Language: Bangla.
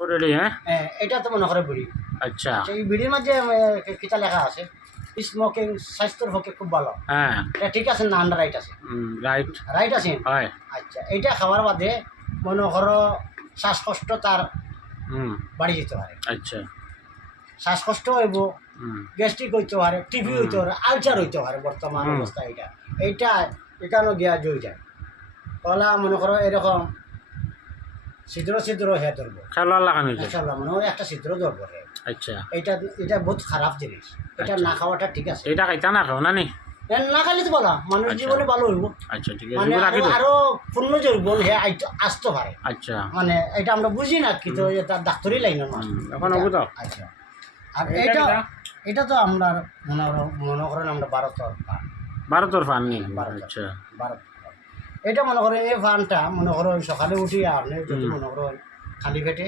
অলরেডি হ্যাঁ। এটা তো মনে করে বিড়ি। আচ্ছা এই বিড়ির মাঝে কিতা লেখা আছে, স্মোকিং স্বাস্থ্যের পক্ষে খুব ভালো। হ্যাঁ এটা ঠিক আছে না, আন্ডার রাইট আছে? রাইট রাইট আছে। হয়। আচ্ছা, এইটা খাওয়ার বাদে মনে করো শ্বাসকষ্ট তার হুম বাড়ি যেতে পারে, আচ্ছা শ্বাসকষ্ট হইব, হুম গ্যাস্ট্রিক হইতে পারে, টিভি হইতে পারে, আলসার হইতে পারে। বর্তমান অবস্থা এইটা এখানে গিয়া জয় যায়। কলা মনে করো এরকম ছিদ্র ছিদ্র হে ধরবো, খেলোয়াড় লাগানো যায়। ইনশাল্লাহ মনে হয় একটা ছিদ্র ধরবো হে। আচ্ছা এটা এটা বহুত খারাপ জিনিস, এটা আচ্ছা। না খাওয়াটা ঠিক আছে। এটা খাইতা না খাও না নি? না খাইলে তো বলা মানুষ আচ্ছা। জীবনে ভালো হইব, আচ্ছা ঠিক আছে, মানে এগুলো রাখি তো। আরো পূর্ণ জীবন হে আসতে পারে। আচ্ছা মানে এটা আমরা বুঝি না কিন্তু তার ডাক্তারি লাইন না। এখন হবো তো। আচ্ছা, আর এটা এটা কিটা? এটা তো আমরা মনে করেন আমরা ভারতের ফান, ভারতের ফান নি? ভারত আচ্ছা ভারত এটা মনে করেন এই ফানটা মনে করেন সকালে উঠি আপনি যদি মনে করেন খালি পেটে